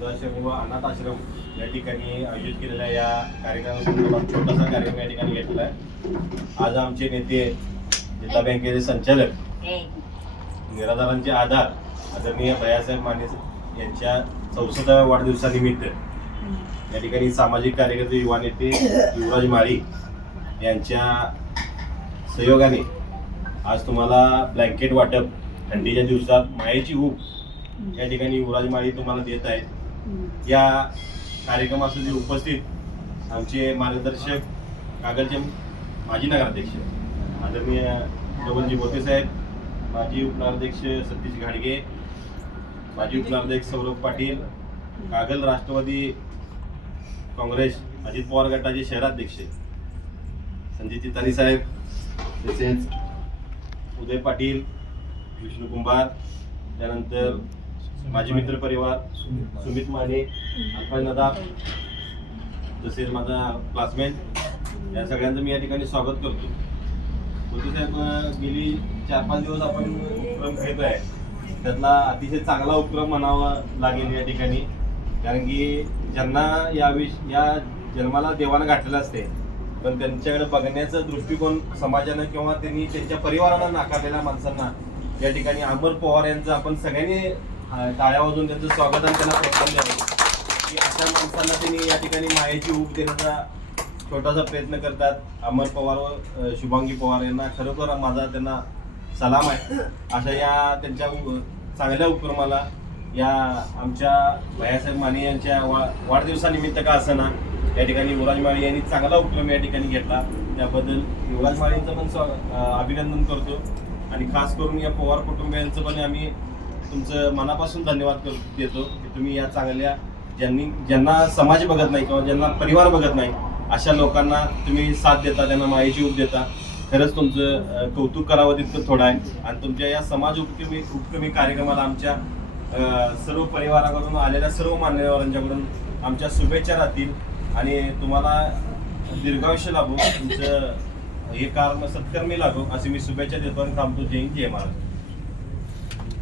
वृद्धाश्रम व अनाथ आश्रम या ठिकाणी आयोजित केलेल्या या कार्यक्रमासंदर्भात छोटासा कार्यक्रम या ठिकाणी घेतला आहे. आज आमचे नेते जिल्हा बँकेचे संचालक निराधारांचे आधार आदरणीय भैयासाहेब माने यांच्या चौसष्टाव्या वाढदिवसानिमित्त या ठिकाणी सामाजिक कार्यकर्ते युवा नेते युवराज माळी यांच्या सहयोगाने आज तुम्हाला ब्लँकेट वाटप थंडीच्या दिवसात मायेची ऊब या ठिकाणी युवराज माळी तुम्हाला देत आहेत. या कार्यक्रमासाठी उपस्थित आमचे मार्गदर्शक कागलचे माजी नगराध्यक्ष आदरणीय डबलजी बोते साहेब माजी उपनगराध्यक्ष सतीश घाडगे माजी उपनगराध्यक्ष सौरभ पाटील कागल राष्ट्रवादी काँग्रेस अजित पवार गटाचे शहराध्यक्ष संजय चितानी साहेब तसेच उदय पाटील विष्णू कुंभार त्यानंतर माझे मित्र परिवार सुमित माने. नदाब तसेच माझा क्लासमेट या सगळ्यांचं मी या ठिकाणी स्वागत करतो. मोदी साहेब गेली चार पाच दिवस आपण उपक्रम घेत आहे. त्यातला अतिशय चांगला उपक्रम म्हणावा लागेल या ठिकाणी. कारण की ज्यांना या विष या जन्माला देवानं घातलेलं असते पण त्यांच्याकडे बघण्याचा दृष्टिकोन समाजानं किंवा त्यांनी त्यांच्या परिवारानं नाकारलेल्या माणसांना या ठिकाणी अमर पवार यांचं आपण सगळ्यांनी टाळ्या वाजून त्यांचं स्वागत आणि त्यांना प्रोत्साहन द्यावं की अशा माणसांना त्यांनी या ठिकाणी मायेची ऊब देण्याचा छोटासा प्रयत्न करतात. अमर पवार व शुभांगी पवार यांना खरोखर माझा त्यांना सलाम आहे. अशा या त्यांच्या चांगल्या उपक्रमाला या आमच्या भयासाहेब माने यांच्या वा वाढदिवसानिमित्त का असना या ठिकाणी युवराज माळी यांनी चांगला उपक्रम या ठिकाणी घेतला. त्याबद्दल युवराज माळींचं पण स्वा अभिनंदन करतो. आणि खास करून या पवार कुटुंबियांचं पण आम्ही तुमचं मनापासून धन्यवाद कर देतो की तुम्ही या चांगल्या ज्यांनी ज्यांना समाज बघत नाही किंवा ज्यांना परिवार बघत नाही अशा लोकांना तुम्ही साथ देता त्यांना माहिती उप देता. खरंच तुमचं कौतुक करावं तितकं थोडं आहे. आणि तुमच्या या समाज उपक्रमी उपक्रमी कार्यक्रमाला आमच्या सर्व परिवाराकडून आलेल्या सर्व मान्यवरांच्याकडून आमच्या शुभेच्छा राहतील. आणि तुम्हाला दीर्घायुष्य लाभो. तुमचं हे काम सत्कर्मी लागो अशी मी शुभेच्छा देतो आणि थांबतो. जय जय महाराज